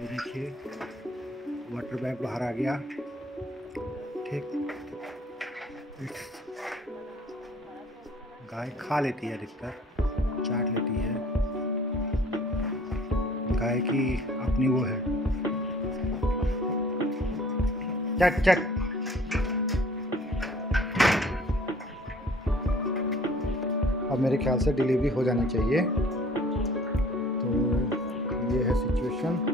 ये देखिए water bag बाहर आ गया। ठीक, गाय खा लेती है, अधिकतर चाट लेती है। गाय की अपनी वो है, चट चट। अब मेरे ख्याल से डिलीवरी हो जानी चाहिए। तो ये है सिचुएशन।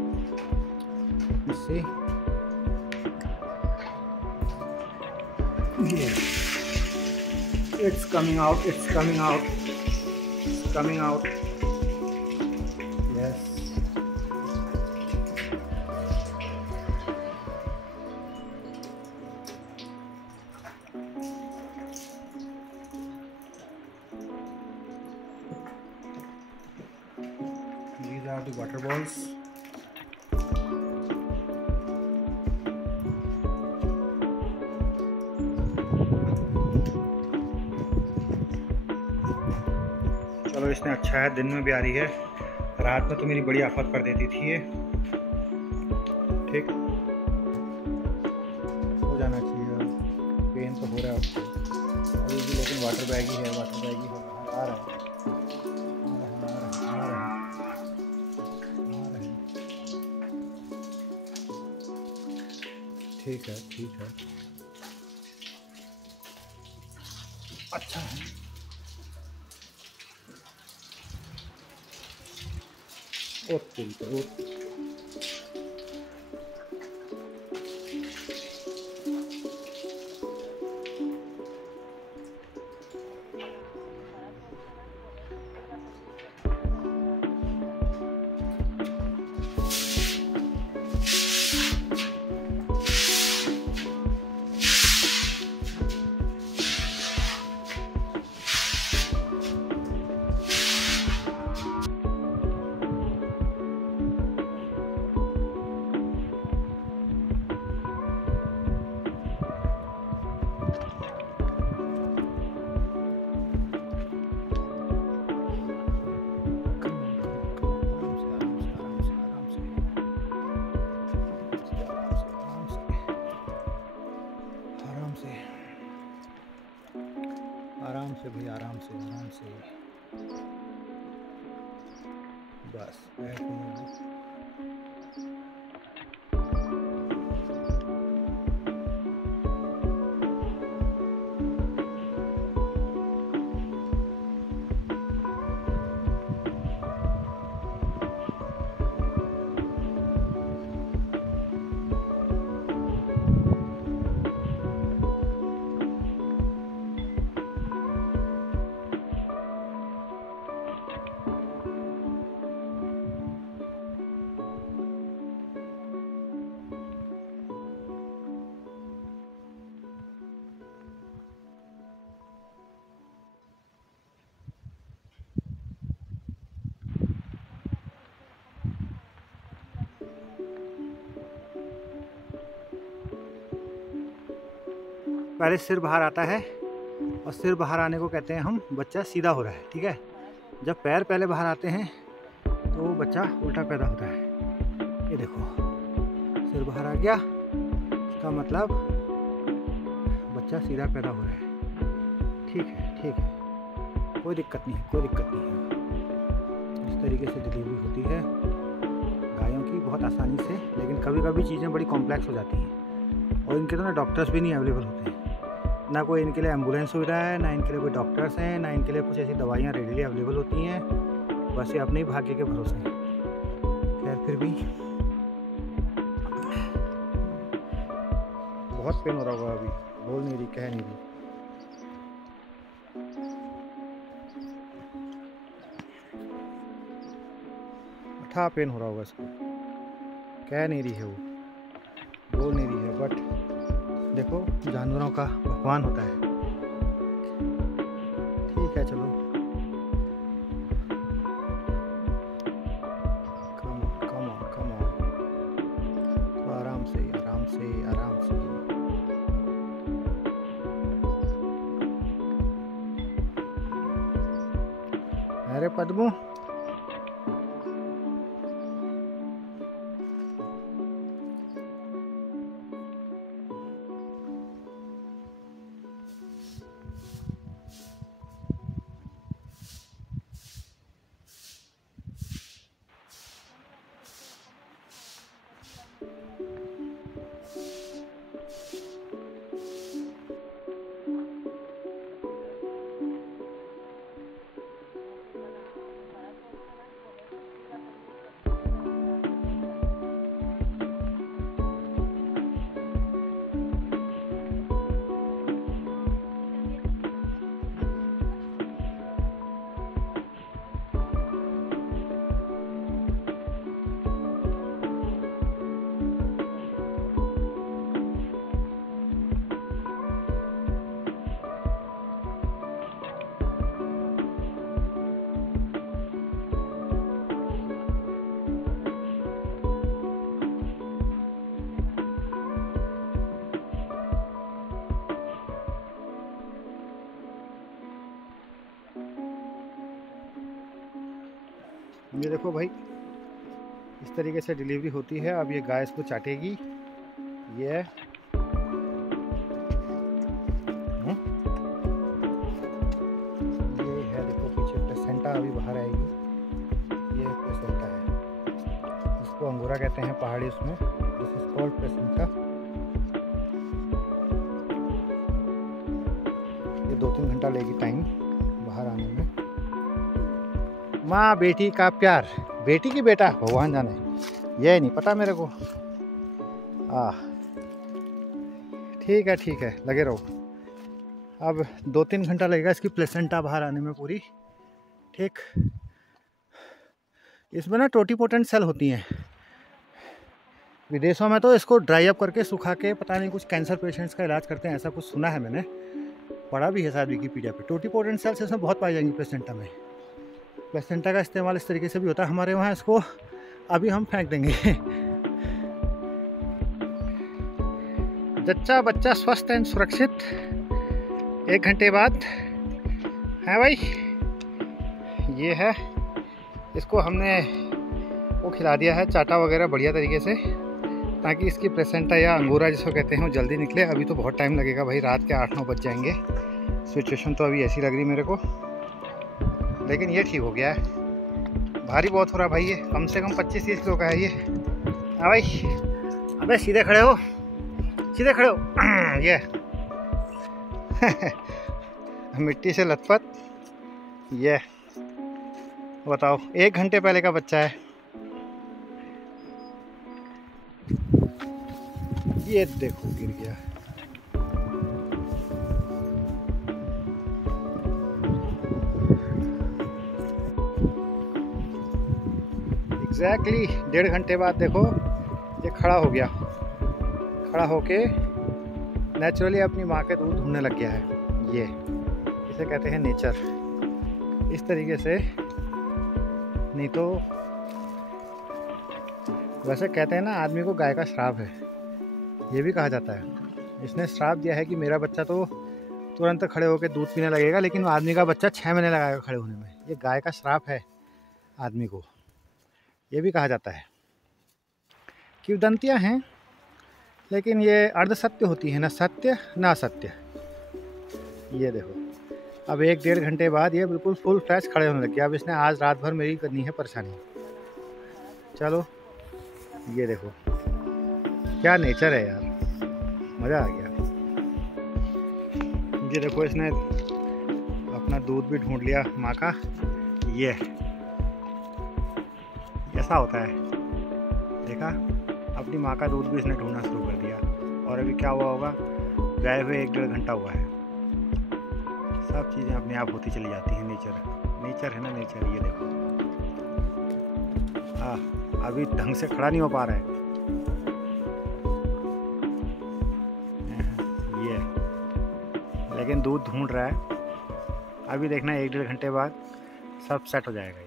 इससे ये it's coming out, it's coming out, it's coming out. Yes, these are the water balls. चलो, इसने अच्छा है, दिन में भी आ रही है। रात में तो मेरी बड़ी आफत कर देती थी ये। ठीक, हो जाना चाहिए। पेन तो हो रहा है उसको अभी भी, लेकिन वाटर बैग ही है, वाटर बैग ही हो रहा है। आ रहा है, आ रहा है, आ रहा है। ठीक है, ठीक है, अच्छा है। Okay, okay. आराम से भाई, आराम से, आराम से। बस ऐसे ही। पहले सिर बाहर आता है, और सिर बाहर आने को कहते हैं हम बच्चा सीधा हो रहा है। ठीक है, जब पैर पहले बाहर आते हैं तो वो बच्चा उल्टा पैदा होता है। ये देखो, सिर बाहर आ गया, इसका मतलब बच्चा सीधा पैदा हो रहा है। ठीक है, ठीक है, कोई दिक्कत नहीं है, कोई दिक्कत नहीं है। इस तरीके से डिलीवरी होती है गायों की, बहुत आसानी से। लेकिन कभी कभी चीज़ें बड़ी कॉम्प्लेक्स हो जाती हैं, और इनके तो ना डॉक्टर्स भी नहीं अवेलेबल होते हैं। ना कोई इनके लिए एम्बुलेंस सुविधा है, ना इनके लिए कोई डॉक्टर्स हैं, ना इनके लिए कुछ ऐसी दवाइयाँ रेडीली अवेलेबल होती हैं। बस ये अपने ही भाग्य के भरोसे हैं। खैर, फिर भी बहुत पेन हो रहा होगा अभी, बोल नहीं रही, कह नहीं रही। अथाह पेन हो रहा होगा इसको, कह नहीं रही है वो, बोल नहीं रही है। बट देखो, जानवरों का भगवान होता है। ठीक है, चलो, come on, come on, come on. तो आराम से, आराम से, आराम से। अरे पद्मू, ये देखो भाई, इस तरीके से डिलीवरी होती है। अब ये गाय इसको चाटेगी। ये है, देखो पीछे प्लेसेंटा अभी बाहर आएगी। ये प्लेसेंटा है, इसको अंगूरा कहते हैं पहाड़ी उसमें। This is called placenta. ये 2-3 घंटा लेगी टाइम बाहर आने में। माँ बेटी का प्यार, बेटी की बेटा भगवान जाने, ये नहीं पता मेरे को। ठीक है ठीक है, लगे रहो। अब 2-3 घंटा लगेगा इसकी प्लेसेंटा बाहर आने में पूरी। ठीक, इसमें ना टोटीपोटेंट सेल होती हैं। विदेशों में तो इसको ड्राई अप करके सुखा के पता नहीं कुछ कैंसर पेशेंट्स का इलाज करते हैं, ऐसा कुछ सुना है मैंने, पढ़ा भी है शायद विकीपीडिया पे। टोटीपोटेंट सेल्स इसमें बहुत पाई जाएंगी प्लेसेंटा में। प्लेसेंटा का इस्तेमाल इस तरीके से भी होता है हमारे वहाँ। इसको अभी हम फेंक देंगे। जच्चा बच्चा स्वस्थ एंड सुरक्षित 1 घंटे बाद है भाई। ये है, इसको हमने वो खिला दिया है, चाटा वगैरह बढ़िया तरीके से, ताकि इसकी प्लेसेंटा या अंगूरा जिसको कहते हैं वो जल्दी निकले। अभी तो बहुत टाइम लगेगा भाई, रात के 8-9 बज जाएंगे। सिचुएशन तो अभी ऐसी लग रही मेरे को, लेकिन ये ठीक हो गया है। भारी बहुत हो रहा भाई, ये कम से कम 25-30 किलो का है ये। हाँ भाई, अबे सीधे खड़े हो, सीधे खड़े हो। ये मिट्टी से लथपथ। ये बताओ, 1 घंटे पहले का बच्चा है ये। देखो गिर गया। एग्जैक्टली 1.5 घंटे बाद देखो ये खड़ा हो गया। खड़ा होके नेचुरली अपनी माँ के दूध ढूंढने लग गया है। ये इसे कहते हैं नेचर। इस तरीके से नहीं तो वैसे कहते हैं ना, आदमी को गाय का श्राप है, ये भी कहा जाता है। इसने श्राप दिया है कि मेरा बच्चा तो तुरंत खड़े होकर दूध पीने लगेगा, लेकिन आदमी का बच्चा 6 महीने लगाएगा खड़े होने में। ये गाय का श्राप है आदमी को, ये भी कहा जाता है। किंवदंतियाँ हैं, लेकिन ये अर्धसत्य होती है, ना सत्य ना असत्य। ये देखो, अब 1-1.5 घंटे बाद ये बिल्कुल फुल फ्लैश खड़े होने लग गया। अब इसने आज रात भर मेरी करनी है परेशानी। चलो ये देखो क्या नेचर है यार, मज़ा आ गया। ये देखो, इसने अपना दूध भी ढूंढ लिया माँ का। ये ऐसा होता है, देखा, अपनी माँ का दूध भी इसने ढूंढना शुरू कर दिया। और अभी क्या हुआ होगा, गए हुए 1-1.5 घंटा हुआ है। सब चीज़ें अपने आप होती चली जाती हैं। नेचर है ना, नेचर। ये देखो, अभी ढंग से खड़ा नहीं हो पा रहा है ये, लेकिन दूध ढूंढ रहा है। अभी देखना 1-1.5 घंटे बाद सब सेट हो जाएगा।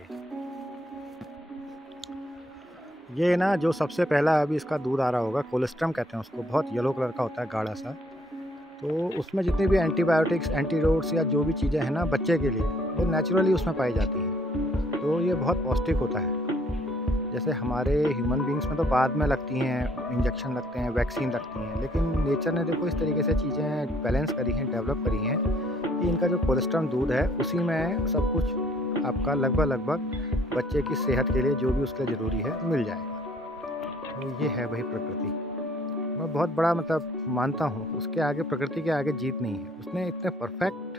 ये ना जो सबसे पहला अभी इसका दूध आ रहा होगा, कोलेस्ट्रम कहते हैं उसको, बहुत येलो कलर का होता है, गाढ़ा सा। तो उसमें जितनी भी एंटीबायोटिक्स, एंटीडोट्स या जो भी चीज़ें हैं ना बच्चे के लिए, वो नेचुरली उसमें पाई जाती हैं। तो ये बहुत पौष्टिक होता है। जैसे हमारे ह्यूमन बींग्स में तो बाद में लगती हैं, इंजेक्शन लगते हैं, वैक्सीन लगती हैं, लेकिन नेचर ने देखो इस तरीके से चीज़ें बैलेंस करी हैं, डेवलप करी हैं कि इनका जो कोलेस्ट्रॉल दूध है उसी में सब कुछ आपका लगभग बच्चे की सेहत के लिए जो भी उसके लिए ज़रूरी है मिल जाएगा। तो ये है भाई प्रकृति। मैं बहुत बड़ा मानता हूँ, उसके आगे, प्रकृति के आगे जीत नहीं है। उसने इतने परफेक्ट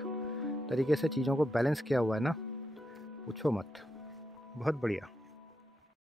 तरीके से चीज़ों को बैलेंस किया हुआ है ना, पूछो मत, बहुत बढ़िया।